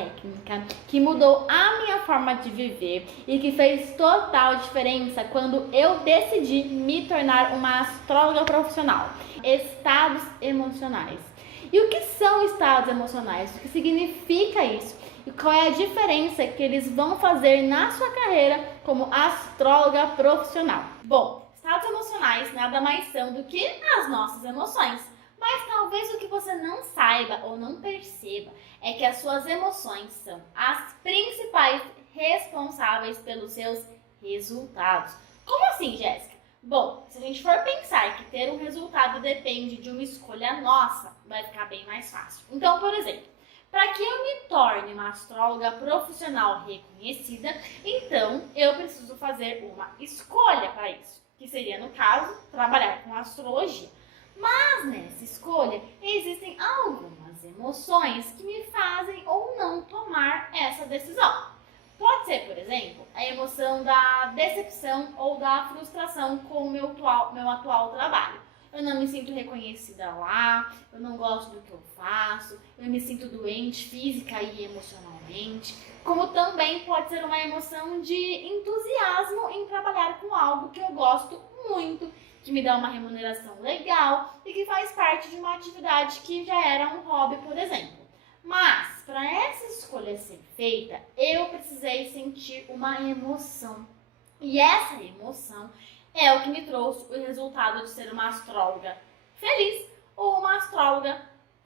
técnica que mudou a minha forma de viver e que fez total diferença quando eu decidi me tornar uma astróloga profissional. Estados emocionais. E o que são estados emocionais? O que significa isso? E qual é a diferença que eles vão fazer na sua carreira como astróloga profissional? Bom, estados emocionais nada mais são do que as nossas emoções. Mas talvez o que você não saiba ou não perceba é que as suas emoções são as principais responsáveis pelos seus resultados. Como assim, Jéssica? Bom, se a gente for pensar que ter um resultado depende de uma escolha nossa, vai ficar bem mais fácil. Então, por exemplo, para que eu me torne uma astróloga profissional reconhecida, então eu preciso fazer uma escolha para isso, que seria, no caso, trabalhar com astrologia. Mas nessa escolha existem algumas emoções que me fazem ou não tomar essa decisão. Pode ser, por exemplo, a emoção da decepção ou da frustração com o meu atual trabalho. Eu não me sinto reconhecida lá, eu não gosto do que eu faço, eu me sinto doente física e emocionalmente. Como também pode ser uma emoção de entusiasmo em trabalhar com algo que eu gosto muito, que me dá uma remuneração legal e que faz parte de uma atividade que já era um hobby, por exemplo. Mas, para essa escolha ser feita, eu precisei sentir uma emoção. E essa emoção é o que me trouxe o resultado de ser uma astróloga feliz ou uma astróloga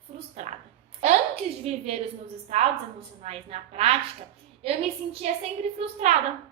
frustrada. Antes de viver os meus estados emocionais na prática, eu me sentia sempre frustrada.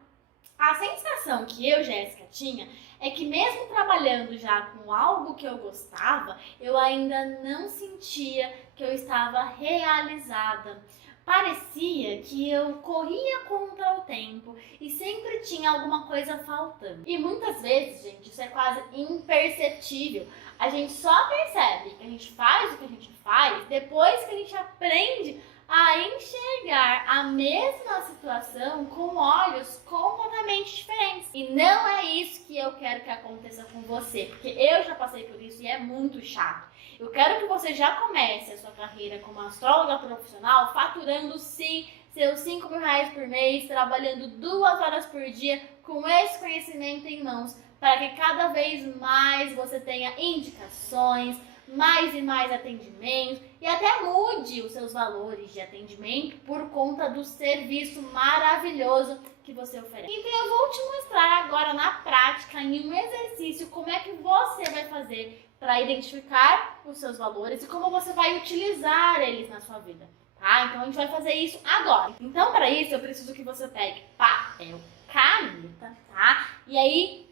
A sensação que eu, Jéssica, tinha é que mesmo trabalhando já com algo que eu gostava, eu ainda não sentia que eu estava realizada. Parecia que eu corria contra o tempo e sempre tinha alguma coisa faltando. E muitas vezes, gente, isso é quase imperceptível. A gente só percebe que a gente faz o que a gente faz depois que a gente aprende a enxergar a mesma situação com olhos completamente diferentes. E não é isso que eu quero que aconteça com você, porque eu já passei por isso e é muito chato. Eu quero que você já comece a sua carreira como astróloga profissional faturando sim seus R$ 5.000 por mês, trabalhando 2 horas por dia com esse conhecimento em mãos, para que cada vez mais você tenha indicações, mais e mais atendimentos e até mude os seus valores de atendimento por conta do serviço maravilhoso que você oferece. Então eu vou te mostrar agora na prática, em um exercício, como é que você vai fazer para identificar os seus valores e como você vai utilizar eles na sua vida, tá? Então a gente vai fazer isso agora. Então para isso eu preciso que você pegue papel, caneta, tá? E aí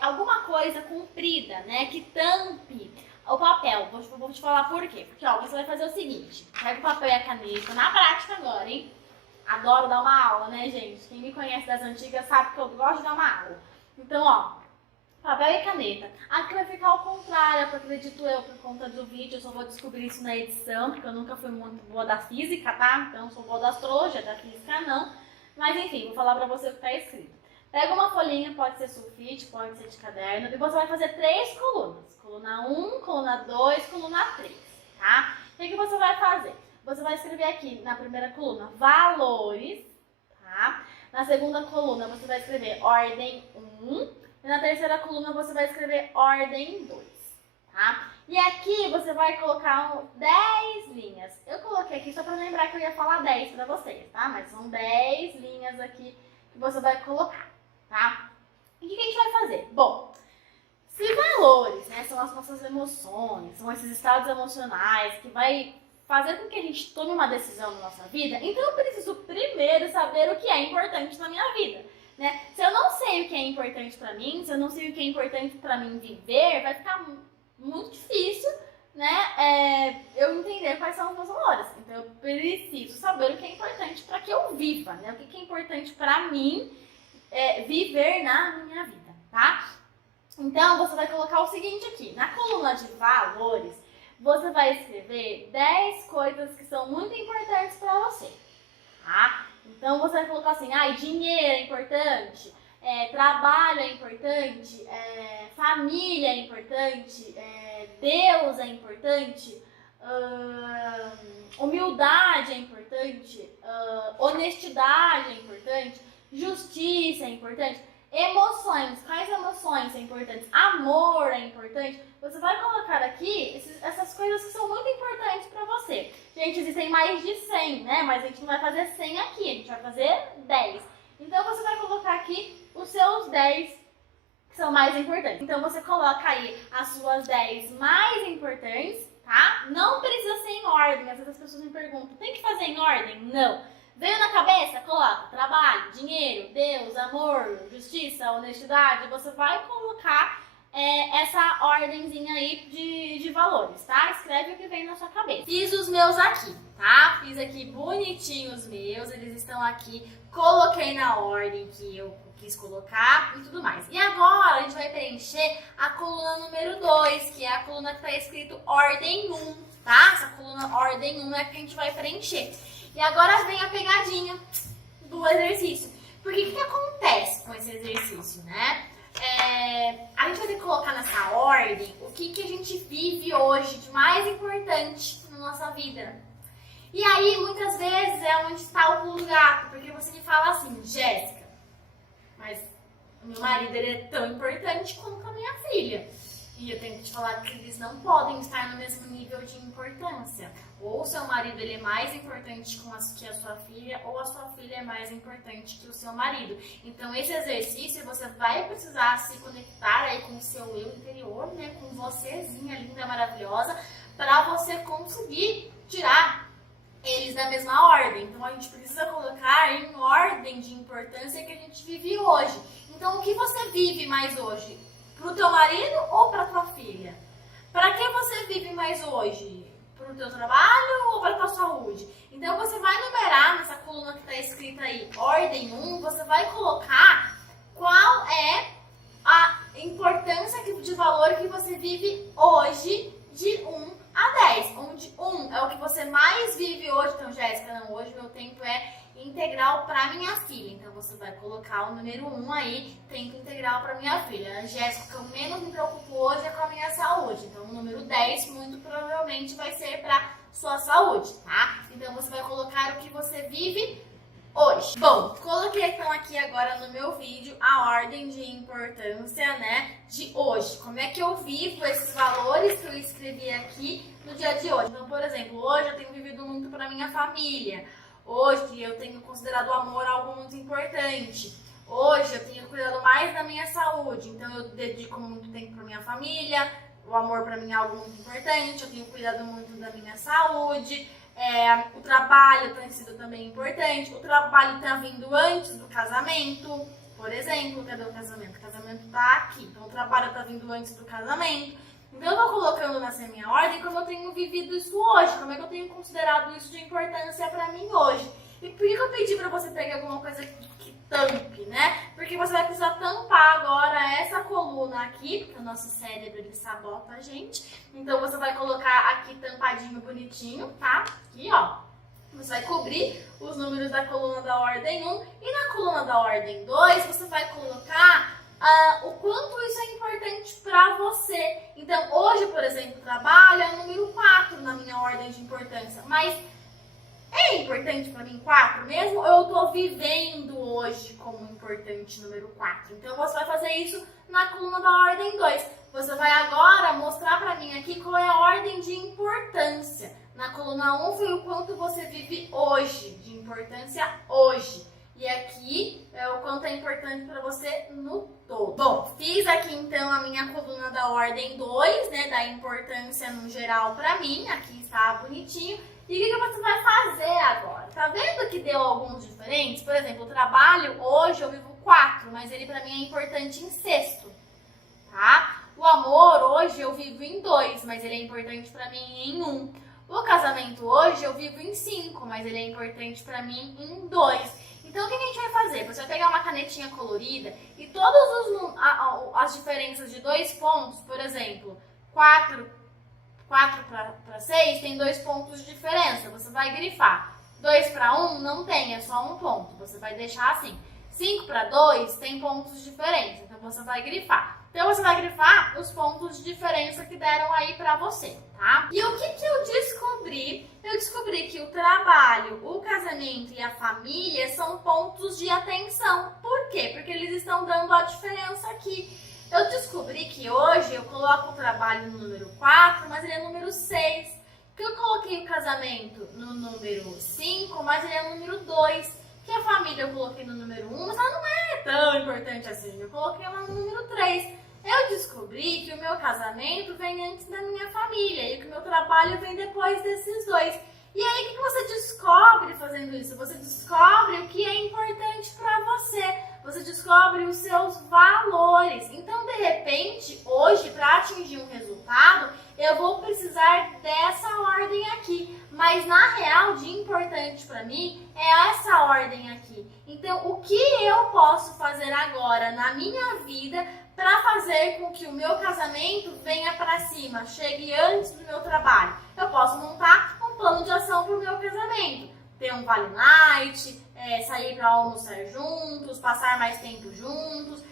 alguma coisa comprida, né, que tampe o papel. Vou te falar por quê. Porque ó, você vai fazer o seguinte, pega o papel e a caneta na prática agora, hein? Adoro dar uma aula, né, gente? Quem me conhece das antigas sabe que eu gosto de dar uma aula. Então, ó, papel e caneta. Aqui vai ficar ao contrário, porque acredito eu, por conta do vídeo, eu só vou descobrir isso na edição, porque eu nunca fui muito boa da física, tá? Então, sou boa da astrologia, da física não. Mas, enfim, vou falar pra você o que tá escrito. Pega uma folhinha, pode ser sulfite, pode ser de caderno, e você vai fazer 3 colunas. Coluna 1, coluna 2, coluna 3, tá? O que você vai fazer? Você vai escrever aqui na primeira coluna valores, tá? Na segunda coluna você vai escrever ordem 1, e na terceira coluna você vai escrever ordem 2, tá? E aqui você vai colocar 10 linhas. Eu coloquei aqui só para lembrar que eu ia falar 10 para vocês, tá? Mas são 10 linhas aqui que você vai colocar, tá? E o que a gente vai fazer? Bom, se valores, né, são as nossas emoções, são esses estados emocionais que vai fazer com que a gente tome uma decisão na nossa vida, então eu preciso primeiro saber o que é importante na minha vida, né? Se eu não sei o que é importante pra mim, se eu não sei o que é importante pra mim viver, vai ficar muito difícil, né, eu entender quais são os meus valores. Então eu preciso saber o que é importante para que eu viva, né? O que é importante pra mim viver na minha vida, tá? Então, você vai colocar o seguinte aqui, na coluna de valores, você vai escrever 10 coisas que são muito importantes para você, tá? Então, você vai colocar assim, dinheiro é importante, trabalho é importante, família é importante, Deus é importante, humildade é importante, honestidade é importante, justiça é importante, emoções, quais emoções são importantes? Amor é importante. Você vai colocar aqui essas coisas que são muito importantes para você. Gente, existem mais de 100, né? Mas a gente não vai fazer 100 aqui, a gente vai fazer 10. Então você vai colocar aqui os seus 10 que são mais importantes. Então você coloca aí as suas 10 mais importantes, tá? Não precisa ser em ordem. Às vezes as pessoas me perguntam, tem que fazer em ordem? Não. Veio na cabeça? Coloca trabalho, dinheiro, Deus, amor, justiça, honestidade. Você vai colocar essa ordemzinha aí de valores, tá? Escreve o que vem na sua cabeça. Fiz os meus aqui, tá? Fiz aqui bonitinho os meus, eles estão aqui. Coloquei na ordem que eu quis colocar e tudo mais. E agora a gente vai preencher a coluna número 2, que é a coluna que tá escrito ordem 1, tá? Essa coluna ordem 1 é que a gente vai preencher. E agora vem a pegadinha do exercício. Porque o que acontece com esse exercício, né? A gente vai ter que colocar nessa ordem o que a gente vive hoje de mais importante na nossa vida. E aí, muitas vezes, é onde está o pulo do gato. Porque você me fala assim, Jéssica, mas o meu marido ele é tão importante quanto a minha filha. E eu tenho que te falar que eles não podem estar no mesmo nível de importância. Ou o seu marido ele é mais importante que a sua filha, ou a sua filha é mais importante que o seu marido. Então, esse exercício, você vai precisar se conectar aí com o seu eu interior, né? Com vocêzinha linda, maravilhosa, para você conseguir tirar eles da mesma ordem. Então, a gente precisa colocar em ordem de importância que a gente vive hoje. Então, o que você vive mais hoje? Pro teu marido ou pra tua filha? Para que você vive mais hoje? Pro teu trabalho ou pra tua saúde? Então você vai numerar nessa coluna que tá escrita aí, ordem 1, você vai colocar qual é a importância de valor que você vive hoje de 1 a 10. Onde 1 é o que você mais vive hoje. Então, Jéssica, não, hoje meu tempo é integral para minha filha. Então você vai colocar o número 1 aí, tempo integral para minha filha. A Jéssica, que eu menos me preocupo hoje é com a minha saúde. Então o número 10 muito provavelmente vai ser para sua saúde, tá? Então você vai colocar o que você vive hoje. Bom, coloquei então aqui agora no meu vídeo a ordem de importância, né, de hoje. Como é que eu vivo esses valores que eu escrevi aqui no dia de hoje? Então, por exemplo, hoje eu tenho vivido muito para minha família. Hoje eu tenho considerado o amor algo muito importante. Hoje eu tenho cuidado mais da minha saúde. Então eu dedico muito tempo para minha família. O amor para mim é algo muito importante. Eu tenho cuidado muito da minha saúde. O trabalho tem sido também importante. O trabalho está vindo antes do casamento. Por exemplo, cadê o casamento? O casamento está aqui. Então o trabalho está vindo antes do casamento. Então eu vou colocando nessa minha ordem como eu tenho vivido isso hoje, como é que eu tenho considerado isso de importância pra mim hoje. E por que eu pedi pra você pegar alguma coisa que tampe, né? Porque você vai precisar tampar agora essa coluna aqui, porque o nosso cérebro ele sabota a gente. Então você vai colocar aqui tampadinho bonitinho, tá? Aqui, ó. Você vai cobrir os números da coluna da ordem 1 e na coluna da ordem 2 você vai colocar o quanto isso é importante para você. Então, hoje, por exemplo, o trabalho é o número 4 na minha ordem de importância. Mas é importante para mim 4 mesmo? Ou eu estou vivendo hoje como importante número 4? Então, você vai fazer isso na coluna da ordem 2. Você vai agora mostrar para mim aqui qual é a ordem de importância. Na coluna 1 foi o quanto você vive hoje, de importância hoje. E aqui é o quanto é importante para você no todo. Bom, fiz aqui então a minha coluna da ordem 2, né, da importância no geral para mim. Aqui está bonitinho. E o que você vai fazer agora? Tá vendo que deu alguns diferentes? Por exemplo, o trabalho, hoje eu vivo 4, mas ele para mim é importante em 6º, tá? O amor, hoje eu vivo em 2, mas ele é importante para mim em 1. O casamento, hoje eu vivo em 5, mas ele é importante para mim em 2. Então, o que a gente vai fazer? Você vai pegar uma canetinha colorida e todas as diferenças de 2 pontos, por exemplo, 4 para 6 tem 2 pontos de diferença. Você vai grifar. 2 para 1 não tem, é só um ponto. Você vai deixar assim. 5 para 2 tem pontos de diferença, então você vai grifar. Então você vai grifar os pontos de diferença que deram aí pra você, tá? E o que eu descobri? Eu descobri que o trabalho, o casamento e a família são pontos de atenção. Por quê? Porque eles estão dando a diferença aqui. Eu descobri que hoje eu coloco o trabalho no número 4, mas ele é número 6. Que eu coloquei o casamento no número 5, mas ele é no número 2. Que a família eu coloquei no número 1, mas ela não é tão importante assim. Eu coloquei ela no número 3. Eu descobri que o meu casamento vem antes da minha família e que o meu trabalho vem depois desses dois. E aí, o que você descobre fazendo isso? Você descobre o que é importante para você. Você descobre os seus valores. Então, de repente, hoje, para atingir um resultado, eu vou precisar dessa ordem aqui. Mas, na real, de importante para mim é essa ordem aqui. Então, o que eu posso fazer agora na minha vida para fazer com que o meu casamento venha para cima, chegue antes do meu trabalho? Eu posso montar um plano de ação para o meu casamento. Ter um vale night, sair para almoçar juntos, passar mais tempo juntos,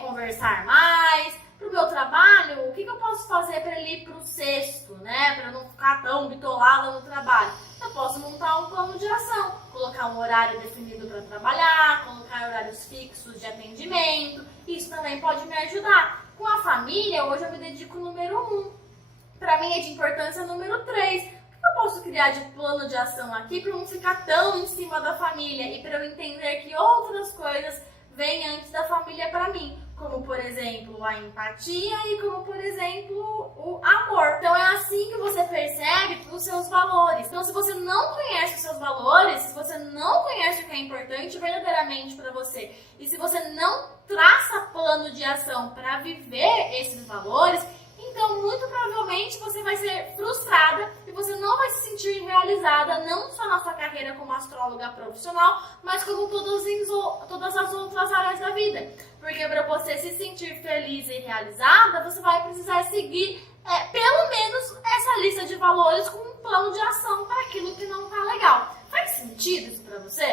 conversar mais. Para o meu trabalho, o que eu posso fazer para ele ir para o sexto, né? Para não ficar tão bitolada no trabalho? Eu posso montar um plano de ação, colocar um horário definido para trabalhar, colocar horários fixos de atendimento. Isso também pode me ajudar. Com a família, hoje eu me dedico ao número 1. Para mim é de importância número 3. O que eu posso criar de plano de ação aqui para não ficar tão em cima da família e para eu entender que outras coisas vêm antes da família para mim? Como, por exemplo, a empatia e como, por exemplo, o amor. Então, é assim que você percebe os seus valores. Então, se você não conhece os seus valores, se você não conhece o que é importante verdadeiramente para você, e se você não traça plano de ação para viver esses valores, então, muito provavelmente, você vai ser frustrada e você não vai se sentir realizada, não só na sua carreira como astróloga profissional, mas como todas as outras áreas da vida. Porque para você se sentir feliz e realizada, você vai precisar seguir pelo menos essa lista de valores com um plano de ação para aquilo que não está legal. Faz sentido isso para você?